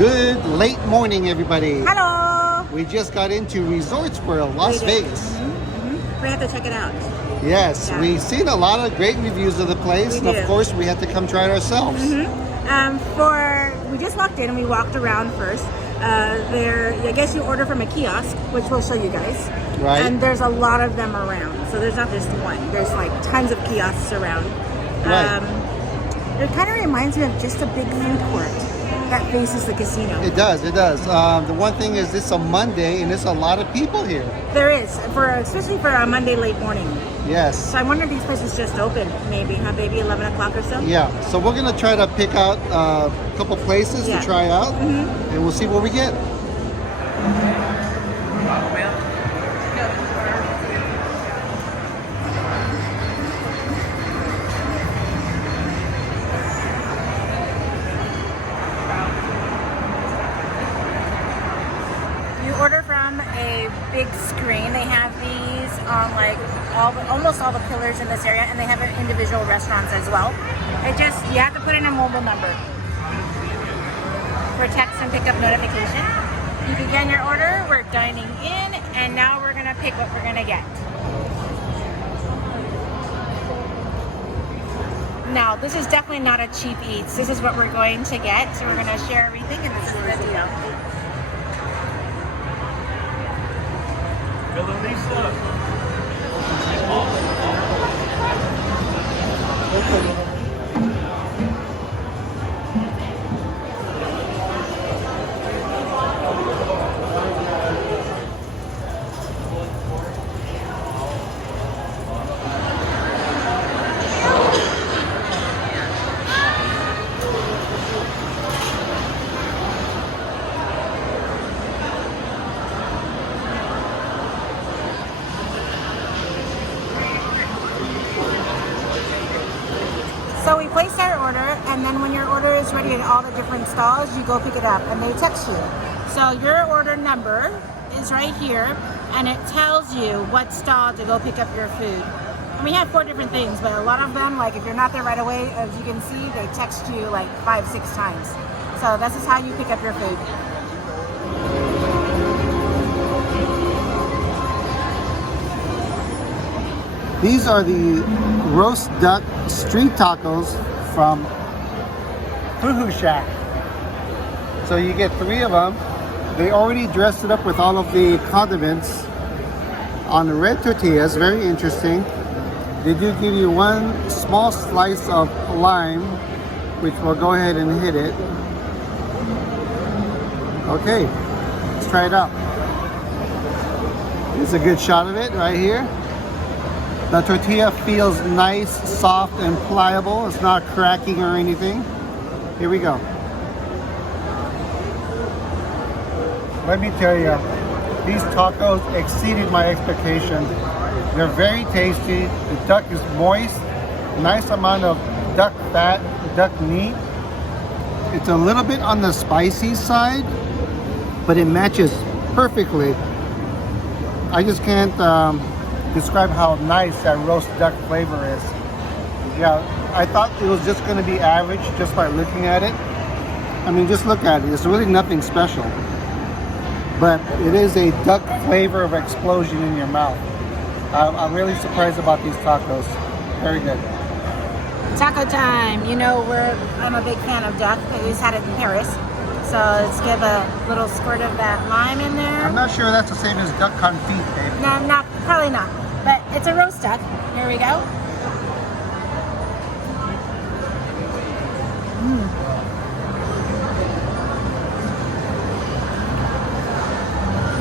Good late morning, everybody. Hello! We just got into Resorts World, Las Vegas. We have to check it out. Yes, Yeah. we've seen a lot of great reviews of the place, and of course, we had to come try it ourselves. We just walked in and we walked around first. I guess you order from a kiosk, which we'll show you guys. Right. And there's a lot of them around. So there's not just one. There's like tons of kiosks around. Right. It kind of reminds me of just a big food court that faces the casino. It does, it does. The one thing is it's a Monday and there's a lot of people here. There is, especially for a Monday late morning. Yes. So I wonder if these places just open, maybe 11 o'clock or so? Yeah, so we're going to try to pick out a couple places to try out, and we'll see what we get. Order from a big screen. They have these on like almost all the pillars in this area, and they have individual restaurants as well. You have to put in a mobile number for text and pickup notification. You begin your order. We're dining in, and now we're gonna pick what we're gonna get. Now, this is definitely not a cheap eats. This is what we're going to get. So we're gonna share everything, and this is the deal. So we place our order, and then when your order is ready at all the different stalls, you go pick it up, and they text you. So your order number is right here, and it tells you what stall to go pick up your food. And we have 4 different things, but a lot of them, like if you're not there right away, as you can see, they text you like 5-6 times. So this is how you pick up your food. These are the roast duck street tacos from Fuhu Shack. So you get 3 of them. They already dressed it up with all of the condiments on the red tortillas. Very interesting. They do give you 1 small slice of lime, which we'll go ahead and hit it. Okay, let's try it out. Here's a good shot of it right here. The tortilla feels nice, soft, and pliable. It's not cracking or anything. Here we go. Let me tell you, these tacos exceeded my expectations. They're very tasty. The duck is moist. Nice amount of duck fat, duck meat. It's a little bit on the spicy side, but it matches perfectly. I just can't describe how nice that roast duck flavor is. Yeah, I thought it was just going to be average just by looking at it. I mean, just look at it. It's really nothing special. But it is a duck flavor of explosion in your mouth. I'm really surprised about these tacos. Very good. Taco time. You know, I'm a big fan of duck. I just had it in Paris. So let's give a little squirt of that lime in there. I'm not sure that's the same as duck confit, baby. No, probably not. But it's a roast duck. Here we go.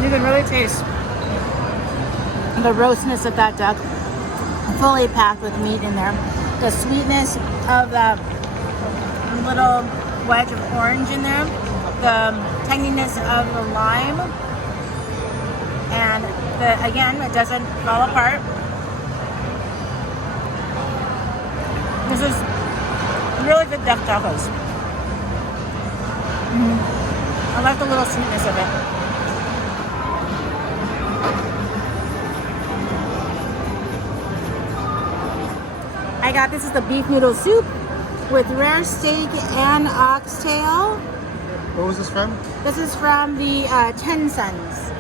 You can really taste the roastness of that duck. Fully packed with meat in there. The sweetness of that little wedge of orange in there. The tanginess of the lime. And again, it doesn't fall apart. This is really good duck tacos. I like the little sweetness of it. I got, this is the beef noodle soup with rare steak and oxtail. What was this from? This is from the Ten Sons.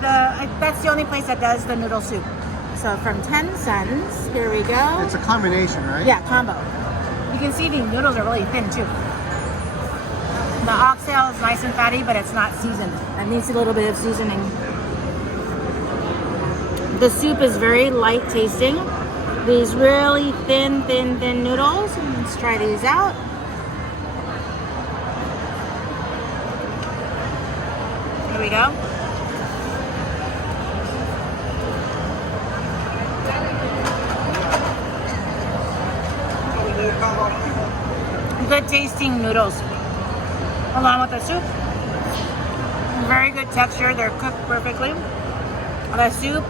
That's the only place that does the noodle soup. So from Ten Sons, here we go. It's a combination, right? Yeah, combo. You can see the noodles are really thin too. The oxtail is nice and fatty, but it's not seasoned. It needs a little bit of seasoning. The soup is very light tasting. These really thin noodles. Let's try these out. Here we go. Good tasting noodles along with the soup. Very good texture. They're cooked perfectly. The soup,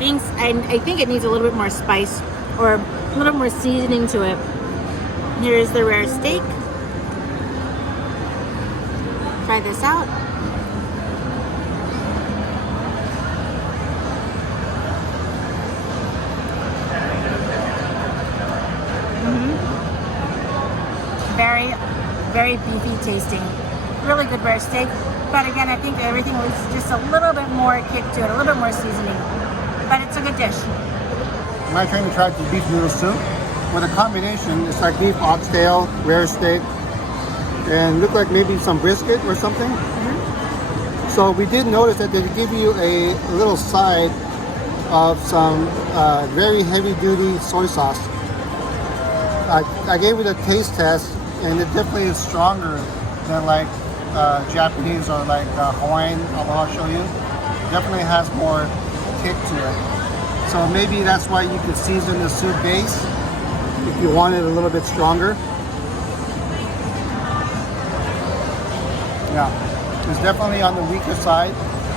I think it needs a little bit more spice or a little more seasoning to it. Here's the rare steak. Try this out. Very beefy tasting. Really good rare steak. But again, I think everything was just a little bit more kick to it, a little bit more seasoning. But it's a good dish. My turn to try the beef noodle soup. With a combination, it's like beef oxtail, rare steak, and look like maybe some brisket or something. So we did notice that they give you a little side of some very heavy duty soy sauce. I gave it a taste test, and it definitely is stronger than like Japanese or like Hawaiian. I'll show you. Definitely has more kick to it. So maybe that's why you could season the soup base if you want it a little bit stronger. Yeah, it's definitely on the weaker side,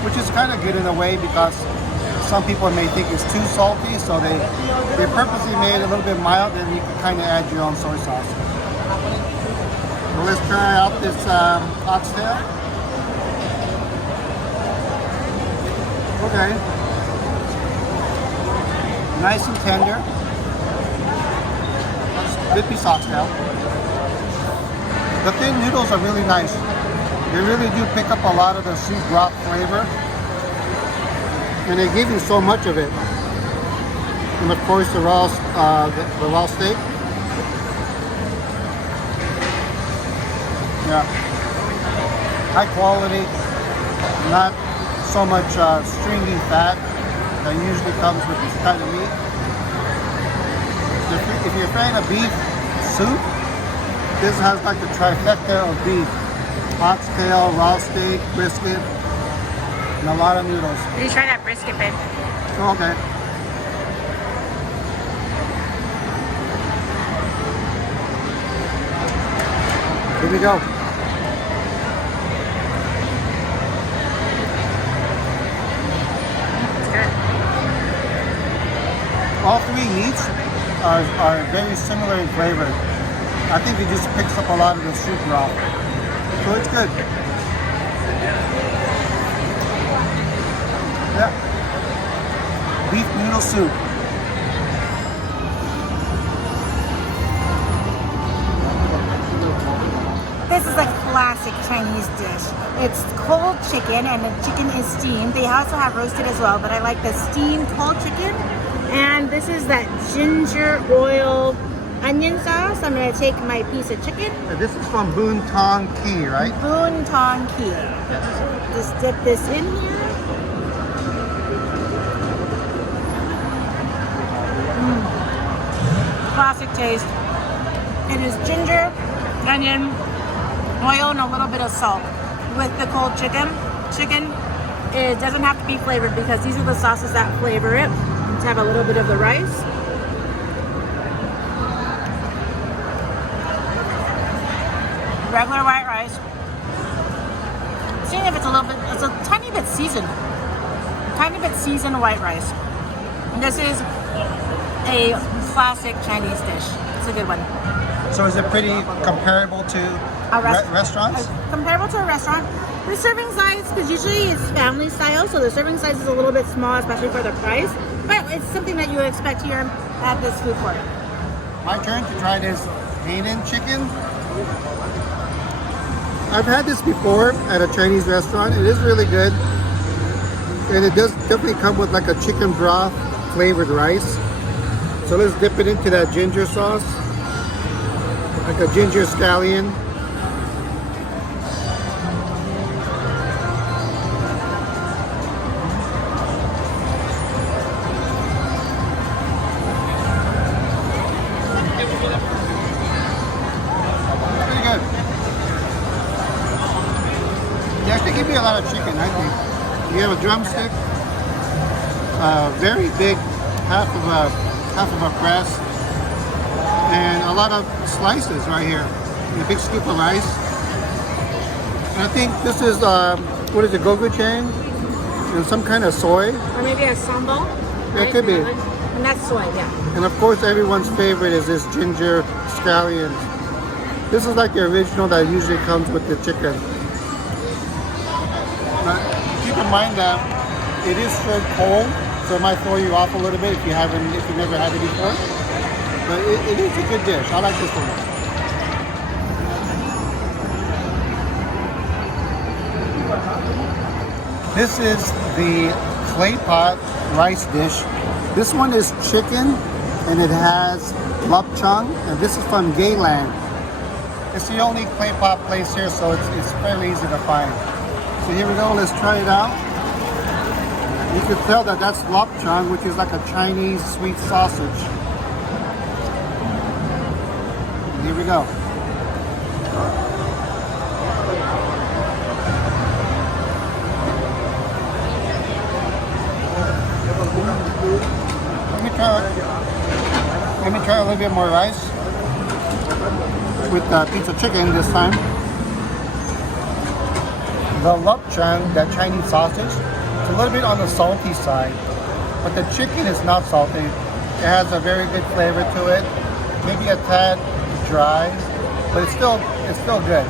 which is kind of good in a way because some people may think it's too salty, so they purposely made it a little bit mild, and you can kind of add your own soy sauce. Well, let's try out this oxtail. Okay. Nice and tender. Good piece of oxtail. The thin noodles are really nice. They really do pick up a lot of the soup broth flavor. And they give you so much of it. And of course the raw steak. Yeah. High quality, not so much stringy fat that usually comes with this kind of meat. If you're a fan of beef soup, this has like the trifecta of beef. Oxtail, raw steak, brisket, and a lot of noodles. Did you try that brisket, babe? Okay. Here we go. It's good. All three meats are very similar in flavor. I think it just picks up a lot of the soup broth. So it's good. Yeah. Beef noodle soup. This is a classic Chinese dish. It's cold chicken, and the chicken is steamed. They also have roasted as well, but I like the steamed cold chicken. And this is that ginger oil onion sauce. I'm going to take my piece of chicken. This is from Boon Tong Kee, right? Boon Tong Kee. Yes. Just dip this in here. Classic taste. It is ginger, onion, oil, and a little bit of salt. With the cold chicken, it doesn't have to be flavored because these are the sauces that flavor it. Let's have a little bit of the rice. Regular white rice. Seeing if it's a tiny bit seasoned. Tiny bit seasoned white rice. This is a classic Chinese dish. It's a good one. So is it pretty comparable to restaurants? Comparable to a restaurant. The serving size, because usually it's family style, so the serving size is a little bit small, especially for the price. But it's something that you would expect here at this food court. My turn to try this Hainan chicken. I've had this before at a Chinese restaurant. It is really good. And it does definitely come with like a chicken broth flavored rice. So let's dip it into that ginger sauce. Like a ginger scallion. Pretty good. They actually give me a lot of chicken, I think. You have a drumstick, very big, half of a breast, and a lot of slices right here. And a big scoop of rice. And I think this is what is it, gochujang? And some kind of soy. Or maybe a sambal. Yeah, it could be. And that's soy, yeah. And of course, everyone's favorite is this ginger scallions. This is like the original that usually comes with the chicken. But keep in mind that it is served cold, so it might throw you off a little bit if you've never had it before. But it is a good dish. I like this one. This is the clay pot rice dish. This one is chicken, and it has lapchang, and this is from Geylang. It's the only clay pot place here, so it's fairly easy to find. So here we go, let's try it out. You can tell that that's lapchang, which is like a Chinese sweet sausage. And here we go. Let me try a little bit more rice with pizza chicken this time. The lapchang, that Chinese sausage, it's a little bit on the salty side, but the chicken is not salty. It has a very good flavor to it. Maybe a tad dry, but it's still good.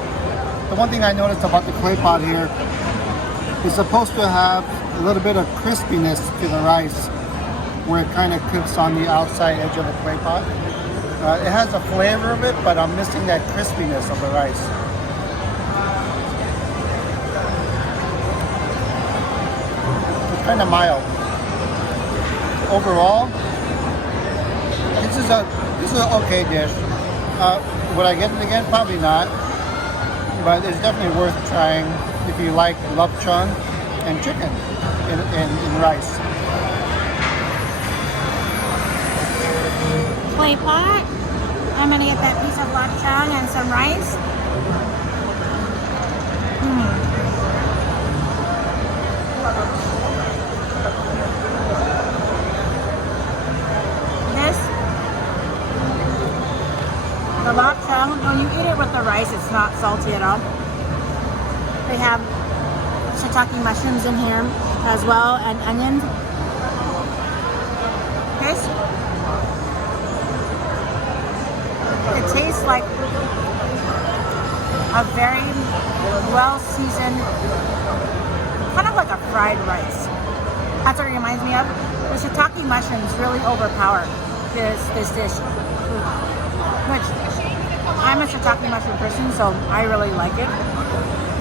The one thing I noticed about the clay pot here is supposed to have a little bit of crispiness to the rice, where it kind of cooks on the outside edge of the clay pot. It has a flavor of it, but I'm missing that crispiness of the rice. It's kind of mild. Overall, this is an okay dish. Would I get it again? Probably not. But it's definitely worth trying if you like lapchang and chicken in rice. Clay pot. I'm gonna get that piece of lapchang and some rice. The lapchang, when you eat it with the rice, it's not salty at all. They have shiitake mushrooms in here as well, and onions. It tastes like a very well-seasoned, kind of like a fried rice. That's what it reminds me of. The shiitake mushrooms really overpower this dish, which I'm a shiitake mushroom person, so I really like it.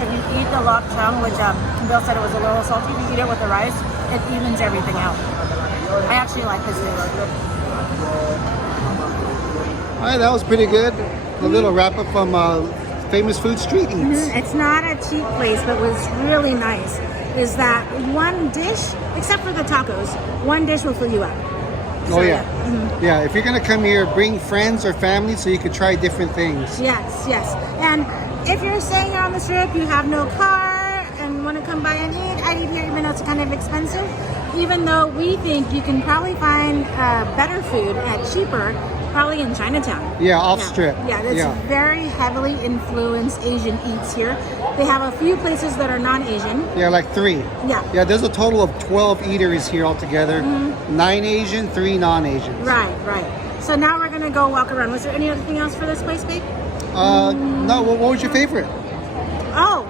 If you eat the lapchang, which Bill said it was a little salty, if you eat it with the rice, it evens everything out. I actually like this dish. All right, that was pretty good. A little wrap up from Famous Food Street Eats. It's not a cheap place, but what's really nice is that one dish, except for the tacos, one dish will fill you up. So, yeah, if you're gonna come here, bring friends or family so you can try different things. Yes. And if you're staying here on the strip, you have no car and want to come by and eat, I'd eat here even though it's kind of expensive. Even though we think you can probably find better food at cheaper, probably in Chinatown. Yeah, off strip. Yeah, it's very heavily influenced Asian eats here. They have a few places that are non-Asian. Yeah, like 3. Yeah, there's a total of 12 eateries here altogether. 9 Asian, 3 non-Asian. Right. So now we're gonna go walk around. Was there anything else for this place, babe? No, what was your favorite? Oh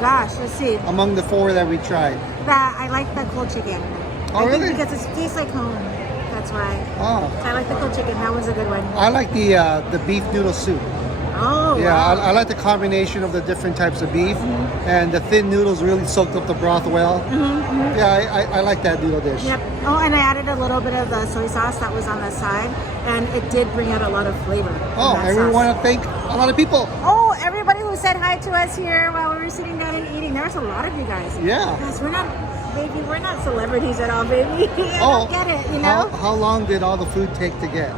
gosh, let's see. Among the 4 that we tried. I like the cold chicken. Oh, really? I think because it tastes like home. That's why. Oh. So I like the cold chicken. That was a good one. I like the beef noodle soup. Oh, Yeah, wow. I like the combination of the different types of beef, and the thin noodles really soaked up the broth well. Yeah, I like that noodle dish. Yep. Oh, and I added a little bit of the soy sauce that was on the side, and it did bring out a lot of flavor. Oh, and we want to thank a lot of people. Oh, everybody who said hi to us here while we were sitting down and eating. There was a lot of you guys. Yeah. Yes, we're not celebrities at all, baby. I don't get it, you know? How long did all the food take to get?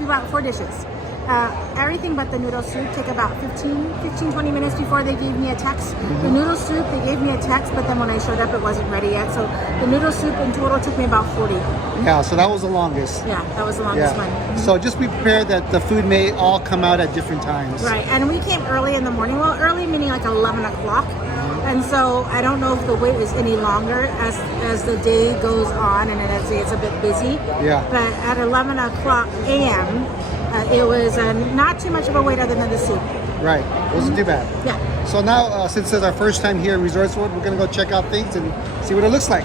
We bought 4 dishes. Everything but the noodle soup took about 15-20 minutes before they gave me a text. The noodle soup, they gave me a text, but then when I showed up, it wasn't ready yet. So the noodle soup in total took me about 40. Yeah, so that was the longest. Yeah, that was the longest one. So just be prepared that the food may all come out at different times. Right, and we came early in the morning. Well, early meaning like 11 o'clock. And so I don't know if the wait is any longer as the day goes on and as it's a bit busy. Yeah. But at 11 o'clock a.m., it was not too much of a wait other than the soup. Right, wasn't too bad. Yeah. So now, since it's our first time here at Resorts World, we're going to go check out things and see what it looks like.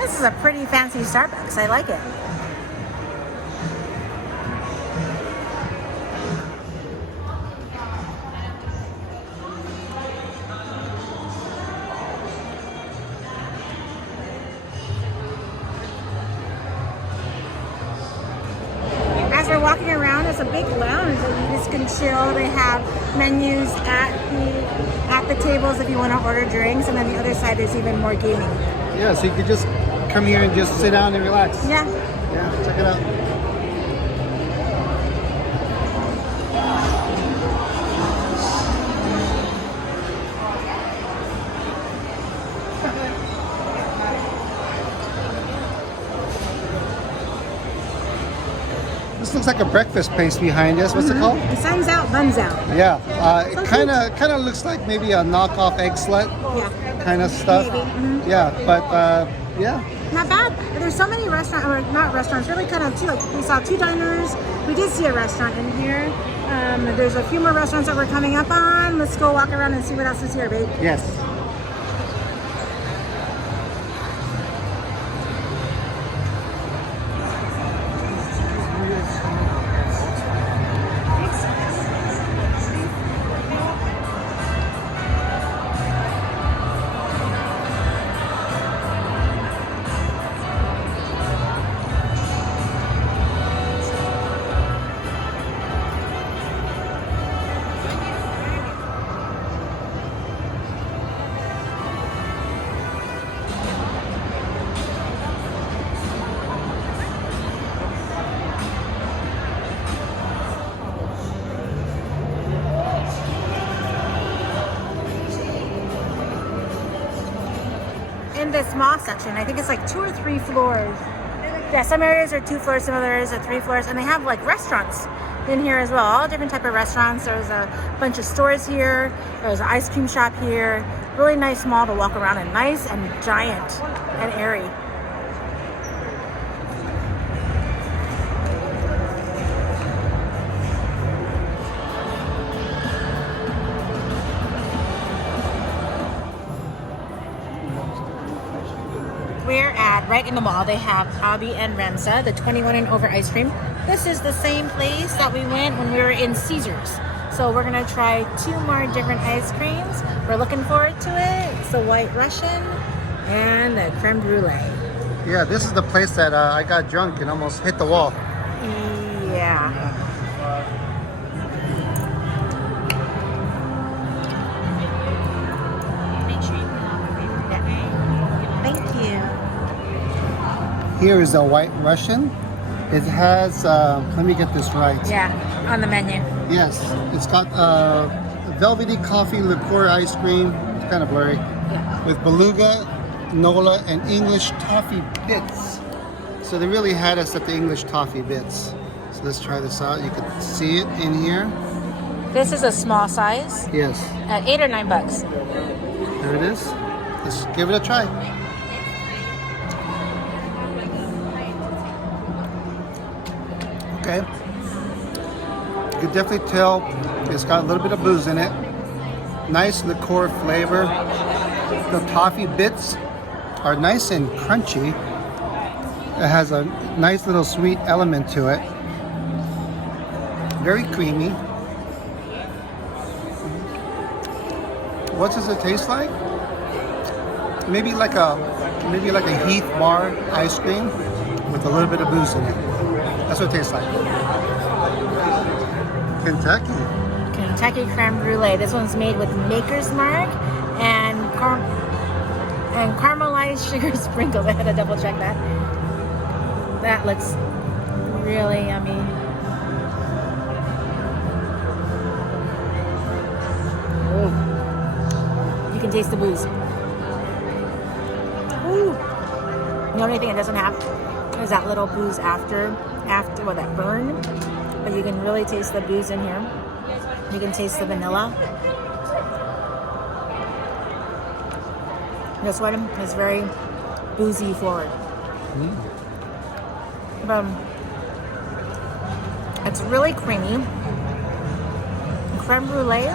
This is a pretty fancy Starbucks. I like it. As we're walking around, it's a big lounge that you just can chill. They have menus at the tables if you want to order drinks, and then the other side there's even more gaming. Yeah, so you could just come here and just sit down and relax. Yeah. Yeah, check it out. This looks like a breakfast place behind us. What's it called? Sun's out, buns out. Yeah, it kind of looks like maybe a knockoff egg slut Yeah. kind of stuff. Maybe. Yeah, but yeah. Not bad. There's so many restaurants, or not restaurants, really kind of two. Like we saw 2 diners. We did see a restaurant in here. There's a few more restaurants that we're coming up on. Let's go walk around and see what else is here, babe. Yes. In the small section, I think it's like 2 or 3 floors. Yeah, some areas are 2 floors, some other areas are 3 floors, and they have like restaurants in here as well. All different type of restaurants. There's a bunch of stores here. There's an ice cream shop here. Really nice mall to walk around in. Nice and giant and airy. We're at right in the mall. They have Abi and Remsa, the 21 and over ice cream. This is the same place that we went when we were in Caesars. So we're gonna try 2 more different ice creams. We're looking forward to it. It's the White Russian and the creme brulee. Yeah, this is the place that I got drunk and almost hit the wall. Yeah. Thank you. Here is a White Russian. It has, let me get this right. Yeah, on the menu. Yes, it's got Blvd coffee liqueur ice cream. It's kind of blurry. Yeah. With beluga, Nola, and English toffee bits. So they really had us at the English toffee bits. So let's try this out. You can see it in here. This is a small size Yes, at $8 or $9. there it is. Let's give it a try. Okay. You can definitely tell it's got a little bit of booze in it. Nice liqueur flavor. The toffee bits are nice and crunchy. It has a nice little sweet element to it. Very creamy. What does it taste like? Maybe like a Heath bar ice cream with a little bit of booze in it. That's what it tastes like. Kentucky creme brulee. This one's made with Maker's Mark and caramelized sugar sprinkles. I had to double check that. That looks really yummy. Oh. You can taste the booze. Ooh. The only thing it doesn't have is that little booze after that burn. But you can really taste the booze in here. You can taste the vanilla. This one is very boozy forward. It's really creamy. Creme brulee.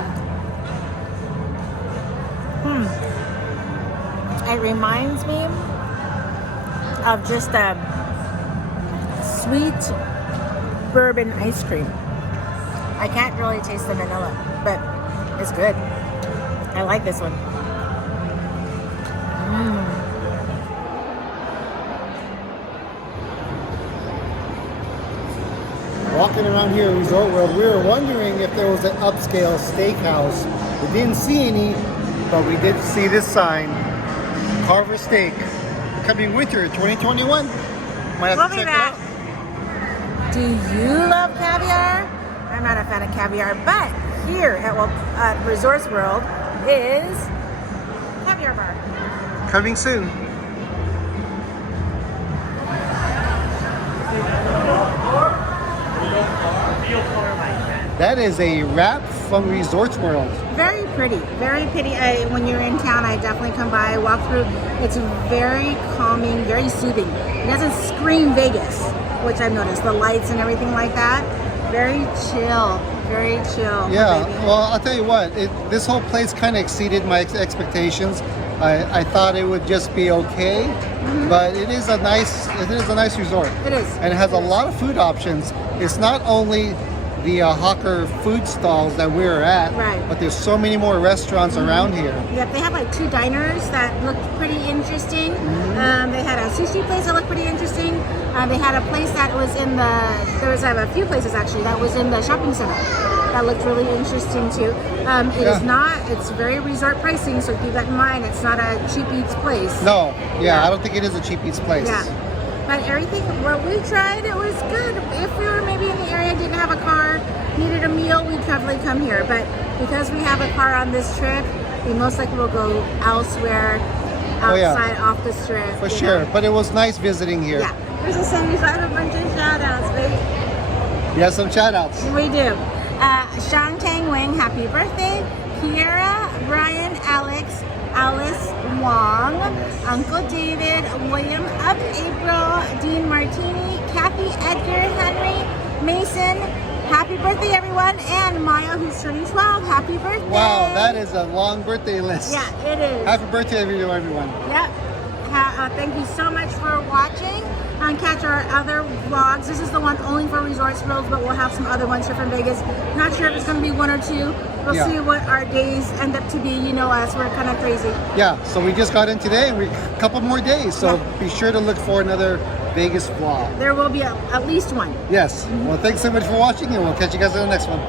It reminds me of just a sweet bourbon ice cream. I can't really taste the vanilla, but it's good. I like this one. Walking around here in Resort World, we were wondering if there was an upscale steakhouse. We didn't see any, but we did see this sign, Carver Steak, coming winter 2021. Might have to check it out. Do you love caviar? I'm not a fan of caviar, but here at Resorts World is Caviar Bar. Coming soon. That is a wrap from Resorts World. Very pretty, very pretty. When you're in town, I definitely come by, walk through. It's very calming, very soothing. It doesn't scream Vegas, which I've noticed. The lights and everything like that. Very chill, very chill. Yeah, baby. well, I'll tell you what. This whole place kind of exceeded my expectations. I thought it would just be okay, but it is a nice resort. It is. And it has a lot of food options. It's not only the hawker food stalls that we're at, right, but there's so many more restaurants around here. Yep, they have like 2 diners that looked pretty interesting. They had a sushi place that looked pretty interesting. They had a place that was a few places actually that was in the shopping center that looked really interesting too. It's very resort pricing, so keep that in mind. It's not a cheap eats place. No, I don't think it is a cheap eats place. Yeah. But everything, what we tried, it was good. If we were maybe in the area, didn't have a car, needed a meal, we'd definitely come here. But because we have a car on this trip, we most likely will go elsewhere, outside, off the strip. For sure. But it was nice visiting here. Yeah. There's a 75 a bunch of shout outs, baby. You have some shout outs. We do. Shang Tang Wing, happy birthday. Kiera, Brian, Alex, Alice Wong, Uncle David, William of April, Dean Martini, Kathy, Edgar, Henry, Mason. Happy birthday, everyone. And Maya, who's turning 12. Happy birthday. Wow, that is a long birthday list. Yeah, it is. Happy birthday, everyone. Yep. Thank you so much for watching. Catch our other vlogs. This is the one only for Resorts World, but we'll have some other ones here from Vegas. Not sure if it's going to be 1 or 2. We'll see what our days end up to be. You know us, we're kind of crazy. Yeah, so we just got in today and a couple more days. So be sure to look for another Vegas vlog. There will be at least one. Yes. Well, thanks so much for watching, and we'll catch you guys in the next one.